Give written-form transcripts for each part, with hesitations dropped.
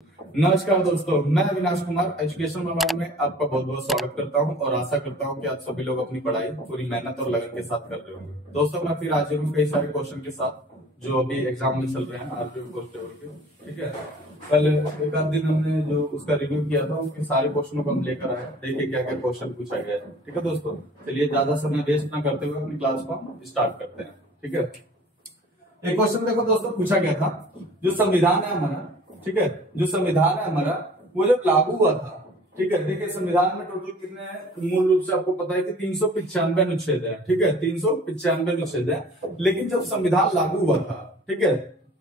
नमस्कार दोस्तों, मैं अविनाश कुमार एजुकेशन विभाग में आपका बहुत बहुत स्वागत करता हूं और आशा करता हूं कि आप सभी लोग अपनी पढ़ाई पूरी मेहनत और लगन के साथ कर रहे होंगे। दोस्तों, मैं फिर हाजिर हूं कई सारे क्वेश्चन के साथ जो अभी एग्जाम में चल रहे हैं आरपीओ कांस्टेबल के। ठीक है, कल एक आध दिन हमने जो उसका रिव्यू किया था उसके सारे क्वेश्चनों को हम लेकर आए, देखिए क्या क्या क्वेश्चन पूछा गया है। ठीक है दोस्तों, चलिए ज्यादा समय वेस्ट ना करते हुए अपनी क्लास को स्टार्ट करते हैं। ठीक है, एक क्वेश्चन देखो दोस्तों, पूछा गया था जो संविधान है हमारा, ठीक है, जो संविधान है हमारा वो जब लागू हुआ था, ठीक है, देखिए संविधान में टोटल कितने हैं, मूल रूप से आपको पता है कि 395 अनुच्छेद है। ठीक है, 395 अनुच्छेद है। लेकिन जब संविधान लागू हुआ था, ठीक है,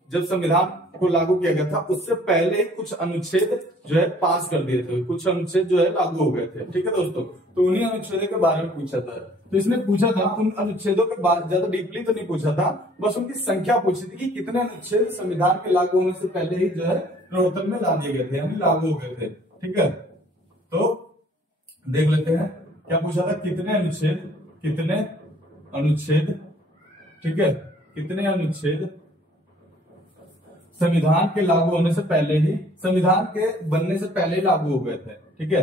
जब संविधान को लागू किया गया था उससे पहले कुछ अनुच्छेद जो है पास कर दिए थे, कुछ अनुच्छेद जो है लागू हो गए थे। ठीक है दोस्तों, तो उन्हीं अनुच्छेदों के बारे में पूछा था। तो इसने पूछा था उन अनुच्छेदों के बारे, ज्यादा डीपली तो नहीं पूछा था, बस उनकी संख्या पूछी थी कि कितने अनुच्छेद संविधान के लागू होने से पहले ही जो है प्रवर्तन में ला दिए गए थे, यानी लागू हो गए थे। ठीक है, तो देख लेते हैं क्या पूछा था, कितने अनुच्छेद, ठीक है, कितने अनुच्छेद संविधान के लागू होने से पहले ही, संविधान के बनने से पहले ही लागू हो गए थे। ठीक है,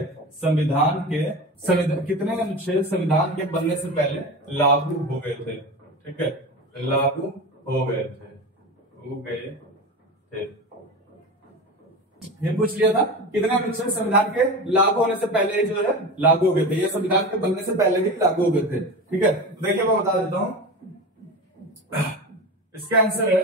कितने अनुच्छेद संविधान के बनने से पहले लागू हो गए थे। ठीक है, लागू हो गए थे। ये पूछ लिया था कितने अनुच्छेद संविधान के लागू होने से पहले ही जो है लागू हो गए थे, या संविधान के बनने से पहले ही लागू हो गए थे। ठीक है, देखिए मैं बता देता हूं, इसका आंसर है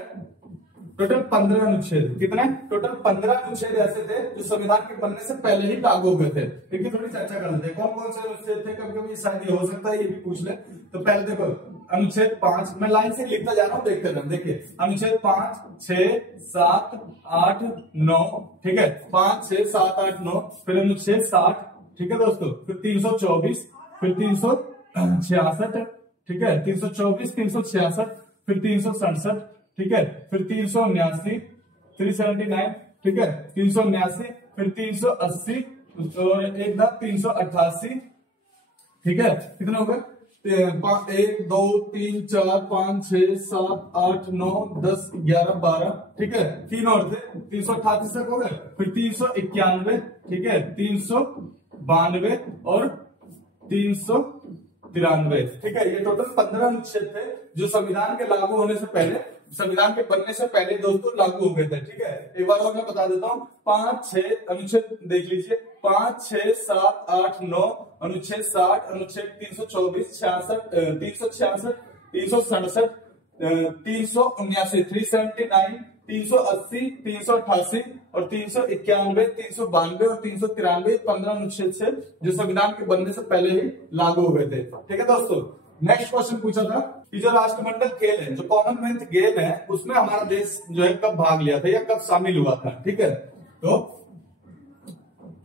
टोटल 15 अनुच्छेद। कितने? टोटल 15 अनुच्छेद ऐसे थे जो संविधान के बनने से पहले ही लागू हो गए थे। देखिए थोड़ी चर्चा कर लेते हैं कौन कौन से अनुच्छेद थे, कभी कभी शायद ये हो सकता है ये भी पूछ ले। तो पहले देखो अनुच्छेद 5, मैं लाइन से लिखता जा रहा हूं, देखते रहना। देखिए अनुच्छेद 5, 6, 7, 8, 9, ठीक है, 5, 6, 7, 8, 9, फिर अनुच्छेद 60, ठीक है दोस्तों, फिर 324, फिर 366, ठीक है, 324, 366, फिर 367, ठीक है, फिर 379, 379, ठीक है, 379, फिर 380 और एक दाग 388, ठीक है, कितने हो गए? 1 2 3 4 5 6 7 8 9 10 11 12, ठीक है, 3 और थे, 388 तक हो गए, फिर 391, ठीक है, 392 और 393, ठीक है, ये टोटल 15 अनुच्छेद थे जो संविधान के लागू होने से पहले, संविधान के बनने से पहले दोस्तों लागू हो गए थे। ठीक है, एक बार और मैं बता देता हूँ, 5 6 अनुच्छेद देख लीजिए, 5 6 7 8 9, अनुच्छेद 60, अनुच्छेद 324, 66, 366, 367, 379, 379, 380, 388 और 391, 392 और 393, 15 अनुच्छेद से जो संविधान के बनने से पहले ही लागू हो गए थे। ठीक है दोस्तों, नेक्स्ट क्वेश्चन पूछा था कि जो राष्ट्रमंडल खेल है, जो कॉमनवेल्थ गेम है, उसमें हमारा देश जो है कब भाग लिया था या कब शामिल हुआ था। ठीक है, तो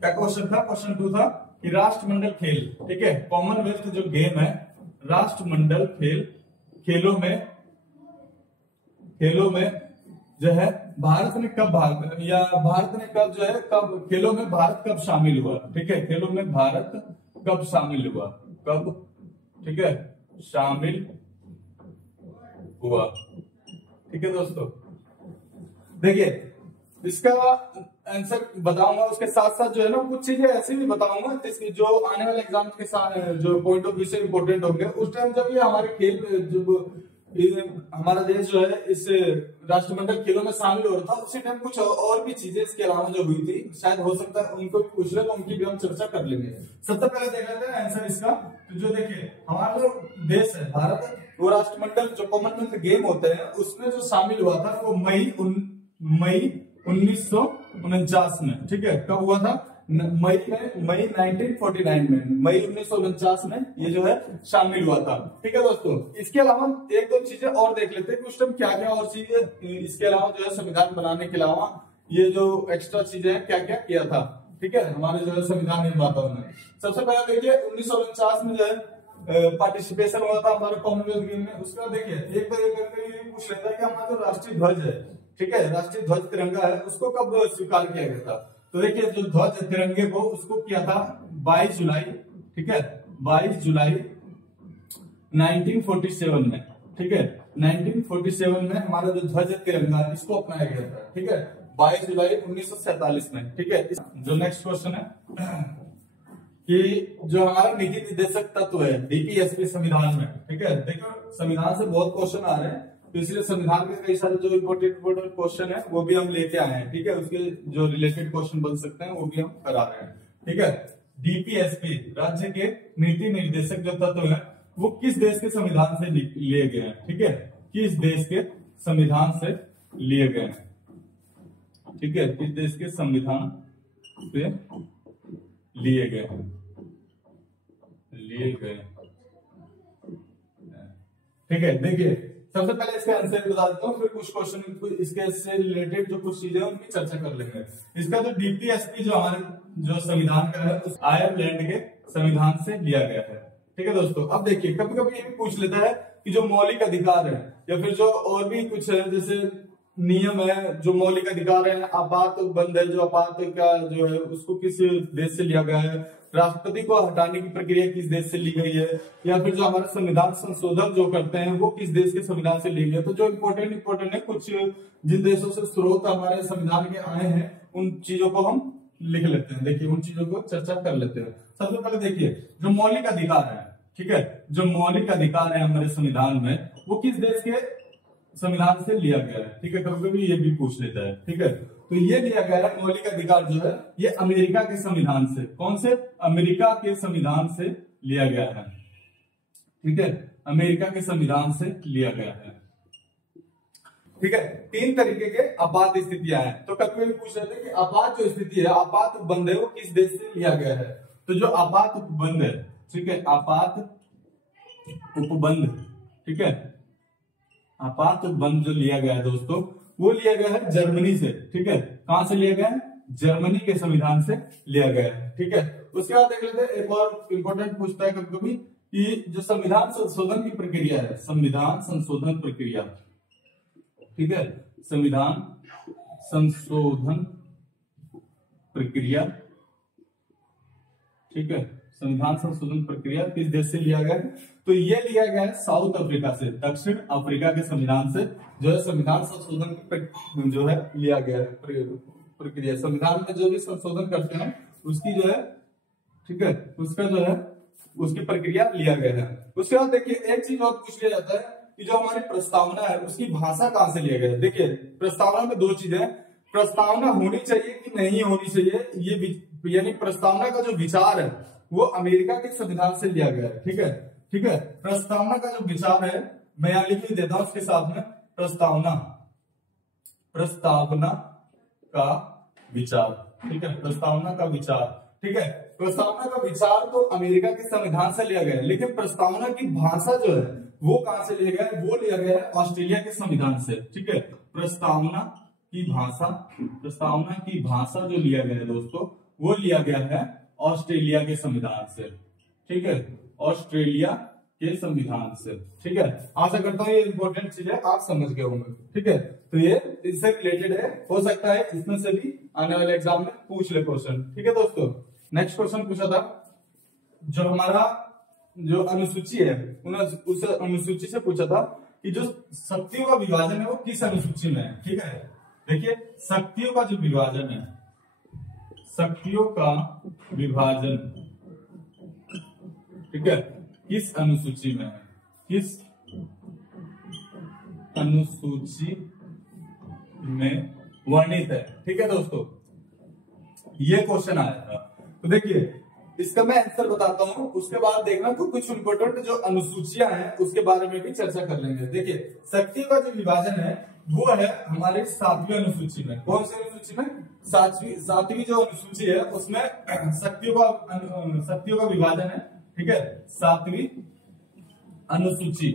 क्या क्वेश्चन था? क्वेश्चन 2 था कि राष्ट्रमंडल खेल, ठीक है, कॉमनवेल्थ जो गेम है, राष्ट्रमंडल खेलों में जो है भारत ने कब भाग, या भारत ने कब जो है, कब खेलों में भारत कब शामिल हुआ। ठीक है, खेलों में भारत कब शामिल हुआ, कब, ठीक है, शामिल हुआ। ठीक है दोस्तों, देखिए इसका आंसर बताऊंगा, उसके साथ साथ जो है ना कुछ चीजें ऐसी भी बताऊंगा जो आने वाले एग्जाम के साथ जो पॉइंट ऑफ व्यू से इंपोर्टेंट होंगे। उस टाइम जब ये हमारे खेल, जब हमारा देश जो है इस राष्ट्रमंडल खेलों में शामिल हो रहा था, उसी टाइम कुछ और भी चीजें इसके अलावा जो हुई थी, शायद हो सकता है उनको भी पूछ ले तो उनकी भी हम चर्चा कर लेंगे। सबसे पहले देख लेते हैं आंसर इसका। तो जो देखिए हमारा जो देश है भारत, वो राष्ट्रमंडल जो कॉमनवेल्थ गेम होते हैं उसमें जो शामिल हुआ था वो मई 1949 में। ठीक है, कब हुआ था? मई 1949 में, मई 1949 में ये जो है शामिल हुआ था। ठीक है दोस्तों, इसके अलावा एक दो चीजें और देख लेते हैं कि उस टाइम क्या क्या और चीजें, इसके अलावा जो है संविधान बनाने के अलावा ये जो एक्स्ट्रा चीजें हैं क्या क्या किया था। ठीक है, हमारे जो है संविधान निर्माताओं ने। सबसे पहले देखिए 1949 में जो है पार्टिसिपेशन हुआ था हमारे कॉमनवेल्थ गेम में। उसका देखिए एक बार ये पूछ लेता है कि हमारा जो राष्ट्रीय ध्वज है, ठीक है, राष्ट्रीय ध्वज तिरंगा है, उसको कब स्वीकार किया गया था। तो देखिए जो ध्वज तिरंगे को उसको किया था 22 जुलाई, ठीक है, 22 जुलाई 1947 में। ठीक है, 1947 में हमारा जो ध्वज तिरंगा इसको अपनाया गया था। ठीक है, 22 जुलाई 1947 में। ठीक है, जो नेक्स्ट क्वेश्चन है कि जो हमारा नीति निर्देशक तत्व है डीपीएसपी संविधान में, ठीक है, देखो संविधान से बहुत क्वेश्चन आ रहे हैं, तो इसलिए संविधान के कई सारे जो इम्पोर्टेंट क्वेश्चन है वो भी हम लेके आए हैं। ठीक है, उसके जो रिलेटेड क्वेश्चन बन सकते हैं वो भी हम करा रहे हैं। ठीक है, डीपीएसपी राज्य के नीति निर्देशक जो तत्व है वो किस देश के संविधान से लिए गए हैं। ठीक है, किस देश के संविधान से लिए गए हैं। ठीक है, किस देश के संविधान से लिए गए हैं, लिए गए। ठीक है, देखिए सबसे पहले इसका आंसर बता देता हूँ, फिर कुछ क्वेश्चन इसके से रिलेटेड जो कुछ चीजें उनकी चर्चा कर लेंगे। इसका जो डीपीएसपी जो हमारे जो संविधान का है उस आयरलैंड के संविधान से लिया गया है। ठीक है दोस्तों, अब देखिए कभी कभी ये भी पूछ लेता है कि जो मौलिक अधिकार है या फिर जो और भी कुछ है जैसे नियम है, जो मौलिक अधिकार है, आपात बंद है, जो आपात का जो है उसको किस देश से लिया गया है, राष्ट्रपति को हटाने की प्रक्रिया किस देश से ली गई है, या फिर जो हमारा संविधान संशोधन जो करते हैं वो किस देश के संविधान से ली गई है। तो जो इम्पोर्टेंट है, कुछ जिन देशों से स्रोत हमारे संविधान के आए हैं उन चीजों को हम लिख लेते हैं। देखिए उन चीजों को चर्चा कर लेते हैं। सबसे पहले देखिए जो मौलिक अधिकार है, ठीक है, जो मौलिक अधिकार है हमारे संविधान में वो किस देश के संविधान से लिया गया है। ठीक है, कभी कभी ये भी पूछ लेता है। ठीक है, तो ये लिया गया है मौलिक अधिकार जो है ये अमेरिका के संविधान से, कौन से, अमेरिका के संविधान से लिया गया है। ठीक है, अमेरिका के संविधान से लिया गया है। ठीक है, 3 तरीके के आपात स्थितियां हैं। तो कभी भी पूछ रहे थे कि आपात जो स्थिति है, आपात उपबंध है, वो किस देश से लिया गया है। तो जो आपात उपबंध है, ठीक है, आपात उपबंध, ठीक है, आपात उपबंध जो लिया गया है दोस्तों वो लिया गया है जर्मनी से। ठीक है, कहां से लिया गया है, जर्मनी के संविधान से लिया गया है। ठीक है, उसके बाद देख लेते हैं एक और इंपॉर्टेंट पूछता है कभी कभी कि जो संविधान संशोधन की प्रक्रिया है, संविधान संशोधन प्रक्रिया, ठीक है, संविधान संशोधन प्रक्रिया, ठीक है, संविधान संशोधन प्रक्रिया किस देश से लिया गया है। तो ये लिया गया है साउथ अफ्रीका से, दक्षिण अफ्रीका के संविधान से जो है संविधान संशोधन की जो है लिया गया है प्रक्रिया। संविधान में जो भी संशोधन करते हैं उसकी जो है, ठीक है, उसका जो है उसकी प्रक्रिया लिया गया है। उसके बाद देखिए एक चीज और पूछ लिया जाता है कि जो हमारी प्रस्तावना है उसकी भाषा कहां से लिया गया है। देखिए प्रस्तावना में 2 चीजें, प्रस्तावना होनी चाहिए कि नहीं होनी चाहिए, ये यानी प्रस्तावना का जो विचार है वो अमेरिका के संविधान से लिया गया है। ठीक है, ठीक है, प्रस्तावना का जो विचार है मैं यहां लिख देता हूं उसके साथ में, प्रस्तावना, प्रस्तावना का विचार। ठीक है, प्रस्तावना का विचार, ठीक है, प्रस्तावना का विचार तो अमेरिका के संविधान से लिया गया है, लेकिन प्रस्तावना की भाषा जो है वो कहां से लिया गया है, वो लिया गया है ऑस्ट्रेलिया के संविधान से। ठीक है, प्रस्तावना की भाषा, प्रस्तावना की भाषा जो लिया गया है दोस्तों वो लिया गया है ऑस्ट्रेलिया के संविधान से। ठीक है, ऑस्ट्रेलिया के संविधान से। ठीक है, आशा करता हूं ये इंपॉर्टेंट चीज है, आप समझ गए होंगे। ठीक है, तो ये इससे रिलेटेड है, हो सकता है इसमें से भी आने वाले एग्जाम में पूछ ले क्वेश्चन। ठीक है दोस्तों, नेक्स्ट क्वेश्चन पूछा था जो हमारा जो अनुसूची है उस अनुसूची से पूछा था कि जो शक्तियों का विभाजन है वो किस अनुसूची में है। ठीक है, देखिए शक्तियों का जो विभाजन है, शक्तियों का विभाजन, ठीक है, किस अनुसूची में है, किस अनुसूची में वर्णित है। ठीक है दोस्तों, ये क्वेश्चन आया था। तो देखिए इसका मैं आंसर बताता हूं, उसके बाद देखना तो कुछ इंपोर्टेंट जो अनुसूचियां हैं उसके बारे में भी चर्चा कर लेंगे। देखिए शक्तियों का जो विभाजन है वो है हमारे 7वीं अनुसूची में। कौन सी अनुसूची में, 7वीं जो अनुसूची है उसमें शक्तियों का विभाजन है। ठीक है, 7वीं अनुसूची,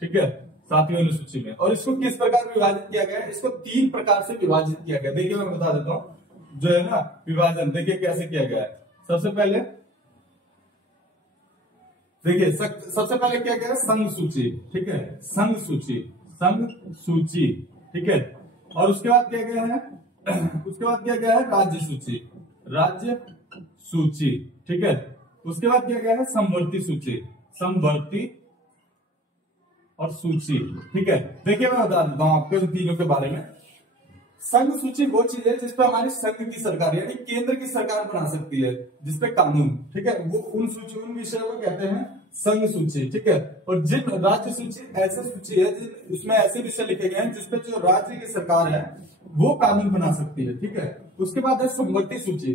ठीक है, 7वीं अनुसूची में। और इसको किस प्रकार विभाजित किया गया है, इसको 3 प्रकार से विभाजित किया गया। देखिए मैं बता देता हूं जो है ना विभाजन, देखिए कैसे किया गया है। सबसे पहले देखिए सबसे पहले क्या गया है, संघ सूची। ठीक है, संघ सूची, संघ सूची, ठीक है, और उसके बाद क्या गया है, उसके बाद क्या गया है राज्य सूची, राज्य सूची। ठीक है, उसके बाद क्या गया है समवर्ती सूची, समवर्ती और सूची। ठीक है, देखिए मैं बता देता हूं आपको इन तीनों के बारे में। संघ सूची वो चीज है जिसपे हमारी संघ की सरकार यानी केंद्र की सरकार बना सकती है, जिसपे कानून, ठीक है, वो उन सूची उन विषयों को कहते हैं संघ सूची, ठीक है। और जिन राज्य सूची ऐसे सूची है उसमें ऐसे विषय लिखे गए हैं जिसपे जो राज्य की सरकार है वो कानून बना सकती है, ठीक है। उसके बाद है समवर्ती सूची।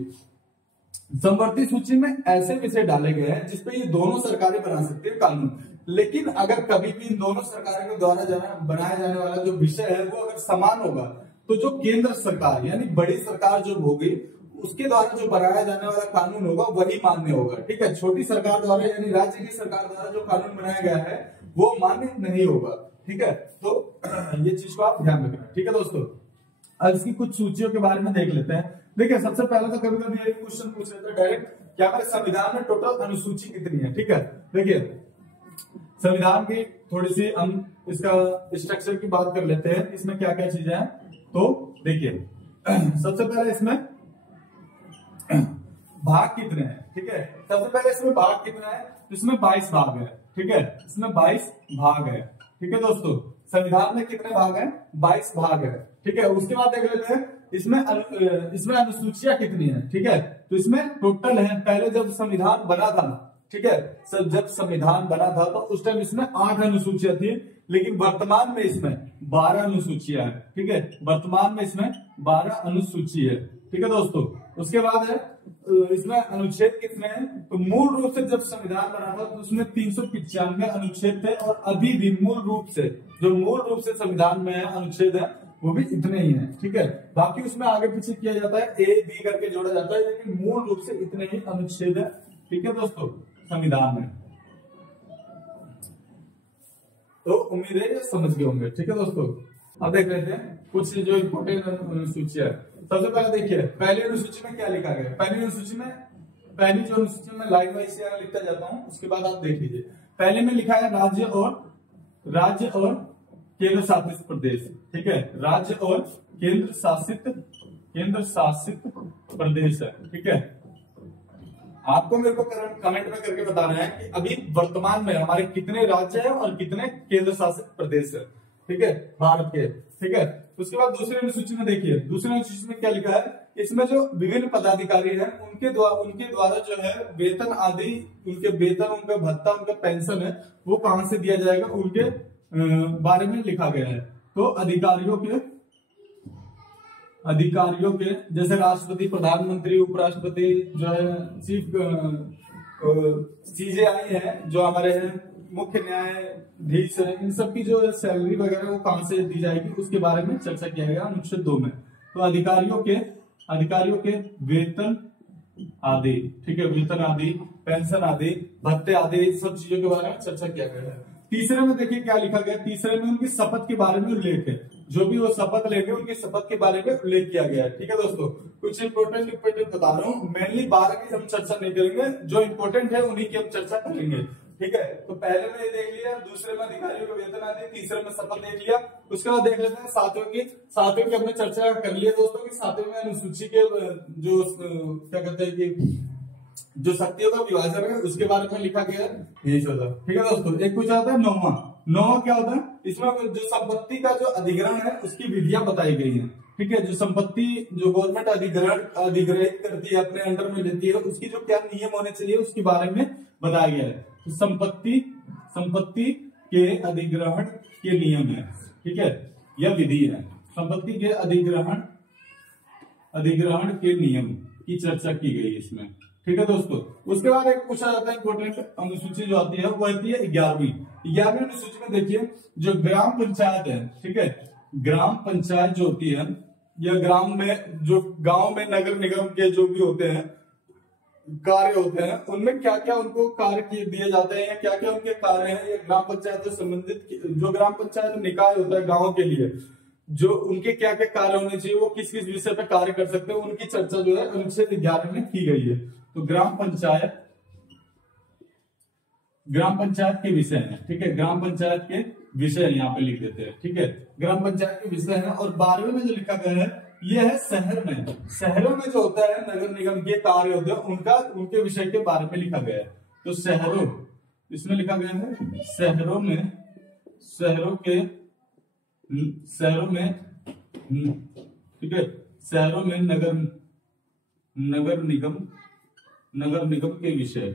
समवर्ती सूची में ऐसे विषय डाले गए हैं जिसपे ये दोनों सरकारें बना सकती है कानून, लेकिन अगर कभी भी इन दोनों सरकारों के द्वारा बनाया जाने वाला जो विषय है वो अगर समान होगा तो जो केंद्र सरकार यानी बड़ी सरकार जो होगी उसके द्वारा जो बनाया जाने वाला कानून होगा वही मान्य होगा, ठीक है। छोटी सरकार द्वारा यानी राज्य की सरकार द्वारा जो कानून बनाया गया है वो मान्य नहीं होगा, ठीक है। तो ये चीज को आप ध्यान रखना, ठीक है दोस्तों। अब इसकी कुछ सूचियों के बारे में देख लेते हैं। देखिए सबसे पहले तो कभी कभी ये क्वेश्चन पूछ लेते हैं डायरेक्ट, क्या हमारे संविधान में टोटल अनुसूची कितनी है, ठीक है। देखिए संविधान की थोड़ी सी हम इसका स्ट्रक्चर की बात कर लेते हैं, इसमें क्या क्या चीजें हैं। तो देखिए सबसे पहले इसमें भाग कितने हैं, ठीक है। सबसे पहले इसमें भाग कितना है, इसमें 22 भाग है, ठीक है। इसमें 22 भाग है, ठीक है दोस्तों। संविधान में कितने भाग हैं, 22 भाग है, ठीक है। उसके बाद देख लेते हैं इसमें अनुसूचियां कितनी है, ठीक है। तो इसमें टोटल है, पहले जब संविधान बना था, ठीक है, सर जब संविधान बना था तो उस टाइम इसमें 8 अनुसूचियां थी, लेकिन वर्तमान में इसमें 12 अनुसूचियां हैं, ठीक है। वर्तमान में इसमें 12 अनुसूची है, ठीक है दोस्तों। उसके बाद है इसमें अनुच्छेद कितने हैं, तो मूल रूप से जब संविधान बना था तो उसमें 395 अनुच्छेद थे, और अभी भी मूल रूप से संविधान में अनुच्छेद है वो भी इतने ही हैं, ठीक है। बाकी उसमें आगे पीछे किया जाता है, ए बी करके जोड़ा जाता है, लेकिन मूल रूप से इतने ही अनुच्छेद है, ठीक है दोस्तों, संविधान में। तो उम्मीद है समझ गए होंगे, ठीक है दोस्तों। अब देख लेते हैं कुछ जो इम्पोर्टेंट अनुसूचियां है। सबसे पहले देखिए पहली अनुसूची में क्या लिखा गया है। पहली जो अनुसूची में लाइन वाइज लिखता जाता हूं, उसके बाद आप देख लीजिए। पहले में लिखा है राज्य और केंद्र शासित प्रदेश, ठीक है। राज्य और केंद्र शासित प्रदेश है, ठीक है। आपको मेरे को कमेंट में करके बताना है कि अभी वर्तमान में हमारे कितने राज्य हैं और कितने केंद्र शासित प्रदेश है, ठीक है, भारत के, ठीक है। उसके बाद दूसरी अनुसूची में देखिए, दूसरी अनुसूची में क्या लिखा है, इसमें जो विभिन्न पदाधिकारी हैं उनके द्वारा जो है वेतन आदि, उनके वेतन, उनका भत्ता, उनका पेंशन है वो कहां से दिया जाएगा उनके बारे में लिखा गया है। तो अधिकारियों के जैसे राष्ट्रपति, प्रधानमंत्री, उपराष्ट्रपति, जो है चीफ CJI है, जो हमारे मुख्य न्यायाधीश है, इन सब की जो सैलरी वगैरह वो कहां से दी जाएगी उसके बारे में चर्चा किया गया अनुच्छेद 2 में। तो अधिकारियों के वेतन आदि, ठीक है, वेतन आदि, पेंशन आदि, भत्ते आदि, सब चीजों के बारे में चर्चा किया गया है। तीसरे में देखिए क्या लिखा गया, तीसरे में उनकी शपथ के बारे में उल्लेख है, जो भी वो शपथ लेंगे उनकी शपथ के बारे में उल्लेख किया गया है, ठीक है दोस्तों। कुछ इंपोर्टेंट बता रहा हूँ, मेनली 12 की हम चर्चा नहीं करेंगे, जो इंपोर्टेंट है उन्हीं की हम चर्चा करेंगे, ठीक है। तो पहले में ये देख लिया, दूसरे में अधिकारियों को वेतन आदि, तीसरे में शपथ देख लिया। उसके बाद देख लेते हैं सातवें की हमने चर्चा कर लिया दोस्तों की सातवें में अनुसूची के जो क्या कहते हैं कि जो शक्तियों का विभाजन है उसके बारे में लिखा गया है, यही होता है, ठीक है दोस्तों। एक कुछ आता है नौवां क्या होता है, इसमें जो संपत्ति का जो अधिग्रहण है उसकी विधियां बताई गई हैं, ठीक है। जो संपत्ति जो गवर्नमेंट अधिग्रहित करती है, अपने अंडर में लेती है, उसकी जो क्या नियम होने चाहिए उसके बारे में बताया गया है। तो संपत्ति के अधिग्रहण के नियम है, ठीक है, यह विधि है। संपत्ति के अधिग्रहण के नियम की चर्चा की गई इसमें, ठीक है दोस्तों। उसके बाद एक पूछा जाता है इंपोर्टेंट अनुसूची जो आती है वो आती है 11वीं अनुसूची में देखिए जो ग्राम पंचायत है, ठीक है। ग्राम पंचायत जो होती है या ग्राम में जो गांव में नगर निगम के जो भी होते हैं कार्य होते हैं, उनमें क्या क्या उनको कार्य दिए जाते हैं या क्या क्या उनके कार्य हैं, ये ग्राम पंचायत से संबंधित जो ग्राम पंचायत निकाय होता है गाँव के लिए, जो उनके क्या क्या कार्य होने चाहिए, वो किस किस विषय पे कार्य कर सकते हैं, उनकी चर्चा जो है अनुच्छेद 11 में की गई है। तो ग्राम पंचायत के विषय है, ठीक है, ग्राम पंचायत के विषय यहाँ पे लिख देते हैं, ठीक है, ग्राम पंचायत के विषय है। और 12वें में जो लिखा गया है ये है शहरों में जो होता है नगर निगम के कार्य होते हैं उनके विषय के बारे में लिखा गया है। तो इसमें लिखा गया है शहरों में ठीक है, शहरों में नगर निगम के विषय,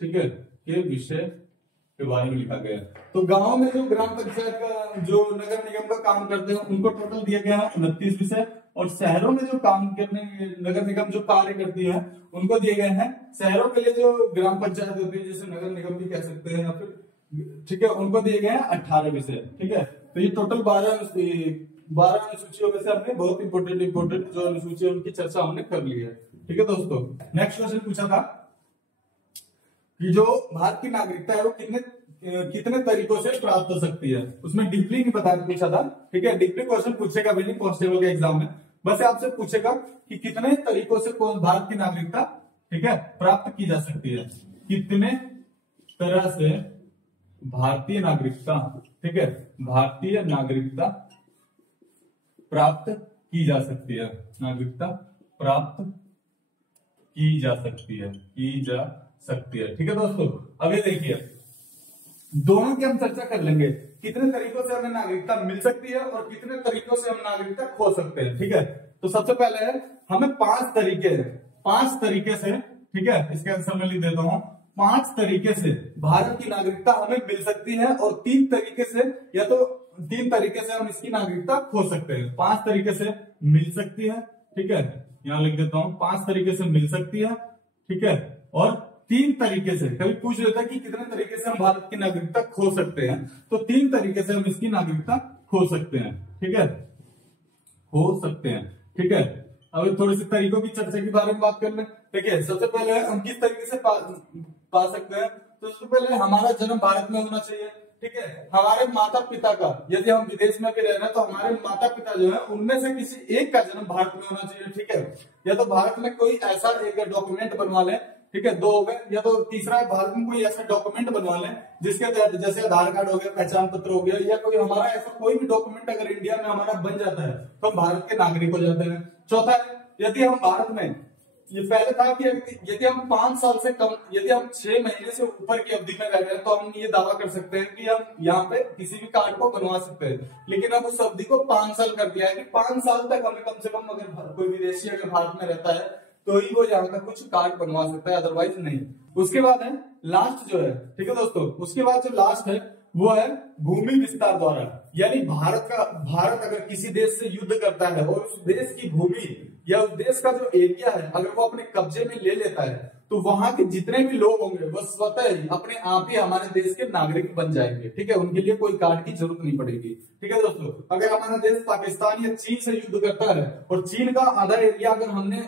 ठीक है, के विषय के बारे में लिखा गया है। तो गांव में जो ग्राम पंचायत का जो नगर निगम का काम करते हैं उनको टोटल दिया गया है 29 विषय, और शहरों में जो काम करने नगर निगम जो कार्य करती है उनको दिए गए हैं, शहरों के लिए जो ग्राम पंचायत होती है जिसे नगर निगम भी कह सकते हैं या फिर, ठीक है, उनको दिए गए हैं 18 विषय। ठीक है, तो ये टोटल 12 अनुसूचियों में से हमने बहुत इंपोर्टेंट जो अनुसूची है उनकी चर्चा हमने कर ली है। ठीक है दोस्तों, नेक्स्ट क्वेश्चन पूछा था कि जो भारत की नागरिकता है वो कितने तरीकों से प्राप्त हो सकती है, उसमें डीपली नहीं बता पूछा था। ठीक है, डीपली क्वेश्चन पूछेगा भी नहीं कांस्टेबल के एग्जाम में, बस आपसे पूछेगा कि कितने तरीकों से कौन भारत की नागरिकता, ठीक है, प्राप्त की जा सकती है, कितने तरह से भारतीय नागरिकता, ठीक है, भारतीय नागरिकता प्राप्त की जा सकती है, नागरिकता प्राप्त की जा सकती है, ठीक है दोस्तों। अब ये देखिए दोनों की हम चर्चा कर लेंगे, कितने तरीकों से हमें नागरिकता मिल सकती है और कितने तरीकों से हम नागरिकता खो सकते हैं। ठीक है, तो सबसे पहले है हमें 5 तरीके से, ठीक है, इसके आंसर में लिख देता हूं, 5 तरीके से भारत की नागरिकता हमें मिल सकती है और 3 तरीके से, या तो 3 तरीके से हम इसकी नागरिकता खो सकते हैं। 5 तरीके से मिल सकती है, ठीक है, यहां लिख देता हूं, 5 तरीके से मिल सकती है, ठीक है, और 3 तरीके से, कभी पूछ लेता है कि कितने तरीके से हम भारत की नागरिकता खो सकते हैं, तो 3 तरीके से हम इसकी नागरिकता खो सकते हैं। ठीक है, खो सकते हैं। ठीक है, अब थोड़ी सी तरीकों की चर्चा के बारे में बात कर लें। देखिए सबसे पहले हम किस तरीके से पा सकते हैं, तो सबसे पहले हमारा जन्म भारत में होना चाहिए। ठीक है, हमारे माता पिता का, यदि हम विदेश में भी रह रहे हैं तो हमारे माता पिता जो है उनमें से किसी एक का जन्म भारत में होना चाहिए। ठीक है, या तो भारत में कोई ऐसा एक डॉक्यूमेंट बनवा लें, ठीक है, 2 हो गए, या तो तीसरा है भारत में कोई ऐसा डॉक्यूमेंट बनवा लें जिसके तहत जैसे आधार कार्ड हो गया, पहचान पत्र हो गया, या कोई हमारा ऐसा कोई भी डॉक्यूमेंट अगर इंडिया में हमारा बन जाता है तो हम भारत के नागरिक हो जाते हैं। चौथा है, यदि हम भारत में, ये पहले था कि यदि हम 5 साल से कम, यदि हम 6 महीने से ऊपर की अवधि में रह रहे हैं तो हम ये दावा कर सकते हैं कि हम यहाँ पे किसी भी कार्ड को बनवा सकते हैं, लेकिन अब उस अवधि को 5 साल कर दिया है कि 5 साल तक हमें कम से कम, अगर कोई विदेशी अगर भारत में रहता है तो ही वो यहाँ का कुछ कार्ड बनवा सकता है, अदरवाइज नहीं। उसके बाद है लास्ट जो है, ठीक है दोस्तों, उसके बाद जो लास्ट है वो है भूमि विस्तार द्वारा, यानी भारत अगर किसी देश से युद्ध करता है और उस देश की भूमि या उस देश का जो एरिया है अगर वो अपने कब्जे में ले लेता है तो वहां के जितने भी लोग होंगे वो स्वतः ही अपने आप ही हमारे देश के नागरिक बन जाएंगे। ठीक है, उनके लिए कोई कार्ड की जरूरत नहीं पड़ेगी। ठीक है दोस्तों, अगर हमारा देश पाकिस्तान या चीन से युद्ध करता है और चीन का आधा एरिया अगर हमने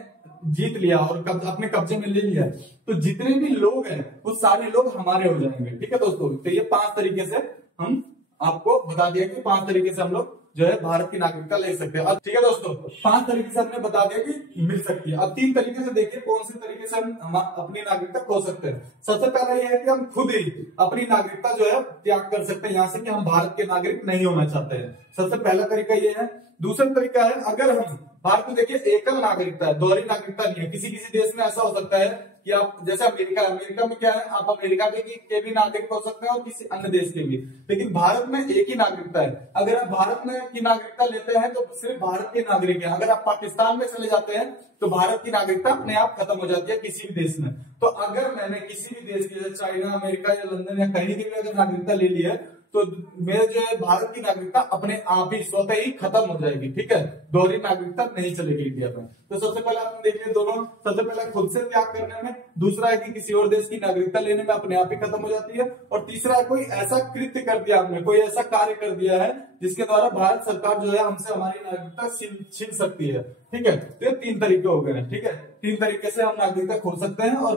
जीत लिया और अपने कब्जे में ले लिया तो जितने भी लोग हैं वो सारे लोग हमारे हो जाएंगे। ठीक है दोस्तों, तो ये 5 तरीके से हम आपको बता दिया कि 5 तरीके से हम लोग जो है भारत की नागरिकता ले सकते हैं। अब ठीक है दोस्तों, 5 तरीके से हमने बता दिया कि मिल सकती है। अब 3 तरीके से देखिए कौन से तरीके से हम अपनी नागरिकता खो सकते हैं। सबसे पहला यह है कि हम खुद ही अपनी नागरिकता जो है त्याग कर सकते हैं यहाँ से, कि हम भारत के नागरिक नहीं होना चाहते हैं। सबसे पहला तरीका ये है। दूसरा तरीका है, अगर हम भारत में देखिए एकल नागरिकता है, दोहरी नागरिकता नहीं है। किसी किसी देश में ऐसा हो सकता है कि आप जैसे अमेरिका में क्या है, आप अमेरिका के भी नागरिक हो सकते हैं और किसी अन्य देश के भी, लेकिन भारत में एक ही नागरिकता है। अगर आप भारत में की नागरिकता लेते हैं तो सिर्फ भारत के नागरिक हैं। अगर आप पाकिस्तान में चले जाते हैं तो भारत की नागरिकता अपने आप खत्म हो जाती है किसी भी देश में। तो अगर मैंने किसी भी देश की, जैसे चाइना, अमेरिका या लंदन या कहीं की भी अगर नागरिकता ले ली है तो मेरे जो है भारत की नागरिकता अपने आप ही स्वतः ही खत्म हो जाएगी। ठीक है, दोहरी नागरिकता नहीं चलेगी इंडिया में। तो सबसे पहले आपने देखिए दोनों, सबसे पहले खुद से त्याग करने में, दूसरा है कि किसी और देश की नागरिकता लेने में अपने आप ही खत्म हो जाती है, और तीसरा है कोई ऐसा कृत्य कर दिया हमने, कोई ऐसा कार्य कर दिया है जिसके द्वारा भारत सरकार जो है हमसे हमारी नागरिकता छीन सकती है। ठीक है, तो ये 3 तरीके हो गए। ठीक है, 3 तरीके से हम नागरिकता खो सकते हैं और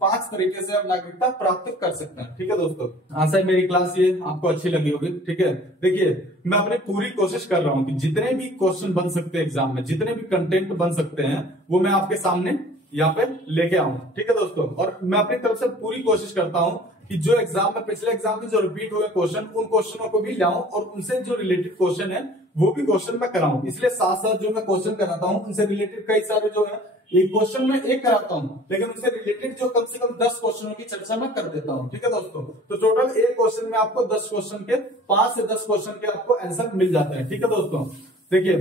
5 तरीके से हम नागरिकता प्राप्त कर सकते हैं। ठीक है दोस्तों, आशा है मेरी क्लास ये आपको अच्छी लगी होगी। ठीक है, देखिए मैं अपनी पूरी कोशिश कर रहा हूं कि जितने भी क्वेश्चन बन सकते हैं एग्जाम में, जितने भी कंटेंट बन सकते हैं वो मैं आपके सामने यहाँ पे लेके आऊं। ठीक है दोस्तों, और मैं अपनी तरफ से पूरी कोशिश करता हूं कि जो एग्जाम में, पिछले एग्जाम में जो रिपीट हुए क्वेश्चन, उन क्वेश्चनों को भी लाऊं और उनसे जो रिलेटेड क्वेश्चन है वो भी क्वेश्चन मैं कराऊं। इसलिए साथ साथ जो मैं क्वेश्चन कराता हूं उनसे रिलेटेड कई सारे जो है, एक क्वेश्चन में एक कराता हूं लेकिन उससे रिलेटेड जो कम से कम 10 क्वेश्चनों की चर्चा मैं कर देता हूं। ठीक है दोस्तों, तो टोटल एक क्वेश्चन में आपको 10 क्वेश्चन के, 5 से 10 क्वेश्चन के आपको आंसर मिल जाते हैं। ठीक है दोस्तों, देखिए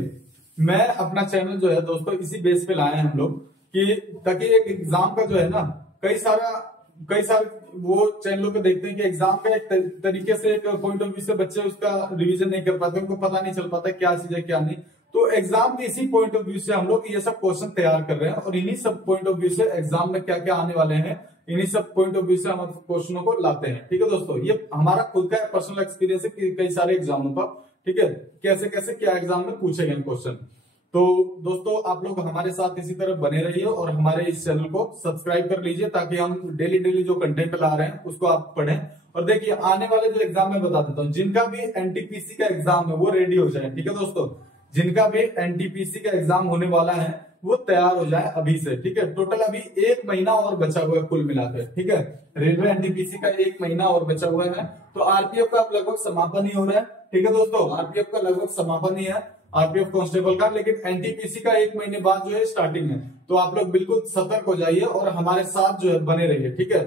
मैं अपना चैनल जो है दोस्तों इसी बेस पे लाए हैं हम लोग कि ताकि एक एग्जाम का जो है ना कई सारे वो चैनलों पे देखते हैं कि एग्जाम का एक तरीके से एक पॉइंट ऑफ व्यू से बच्चे उसका रिवीजन नहीं कर पाते, उनको पता नहीं चल पाता क्या चीज है क्या नहीं। तो एग्जाम के इसी पॉइंट ऑफ व्यू से हम लोग ये सब क्वेश्चन तैयार कर रहे हैं और इन्हीं सब पॉइंट ऑफ व्यू से एग्जाम में क्या क्या आने वाले हैं, इन्हीं सब पॉइंट ऑफ व्यू से हम क्वेश्चनों को लाते हैं। ठीक है दोस्तों, ये हमारा खुद का पर्सनल एक्सपीरियंस है कि कई सारे एग्जामों का, ठीक है, कैसे कैसे क्या एग्जाम में पूछे गए क्वेश्चन। तो दोस्तों आप लोग हमारे साथ इसी तरह बने रहिए और हमारे इस चैनल को सब्सक्राइब कर लीजिए ताकि हम डेली डेली जो कंटेंट ला रहे हैं उसको आप पढ़ें। और देखिए आने वाले जो एग्जाम में बता देता हूँ, जिनका भी एनटीपीसी का एग्जाम है वो रेडी हो जाए। ठीक है दोस्तों, जिनका भी एनटीपीसी का एग्जाम होने वाला है वो तैयार हो जाए अभी से। ठीक है, टोटल अभी 1 महीना और बचा हुआ है कुल मिलाकर। ठीक है, रेलवे एनटीपीसी का 1 महीना और बचा हुआ है। तो आरपीएफ का लगभग समापन ही हो रहा है। ठीक है दोस्तों, आरपीएफ का लगभग समापन ही है, आरपीएफ कांस्टेबल का, लेकिन एनटीपीसी का 1 महीने बाद जो है स्टार्टिंग है। तो आप लोग बिल्कुल सतर्क हो जाइए और हमारे साथ जो है बने रहिए। ठीक है,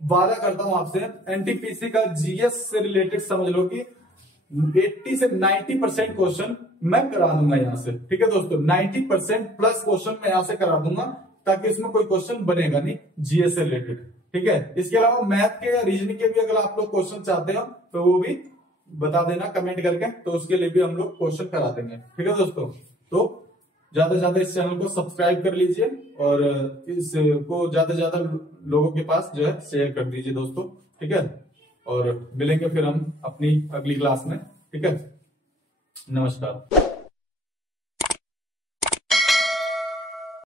वादा करता हूं आपसे, एनटीपीसी का जीएस से रिलेटेड समझ लो कि 80 से 90% क्वेश्चन मैं करा दूंगा यहाँ से। ठीक है दोस्तों, 90% प्लस क्वेश्चन मैं यहाँ से करा दूंगा ताकि इसमें कोई क्वेश्चन बनेगा नहीं जीएस से रिलेटेड। ठीक है, इसके अलावा मैथ के या रीजनिंग के भी अगर आप लोग क्वेश्चन चाहते हो तो वो भी बता देना कमेंट करके, तो उसके लिए भी हम लोग क्वेश्चन करा देंगे। ठीक है दोस्तों, तो ज्यादा से ज्यादा इस चैनल को सब्सक्राइब कर लीजिए और इसको ज्यादा से ज्यादा लोगों के पास जो है शेयर कर दीजिए दोस्तों। ठीक है, और मिलेंगे फिर हम अपनी अगली क्लास में। ठीक है, नमस्कार।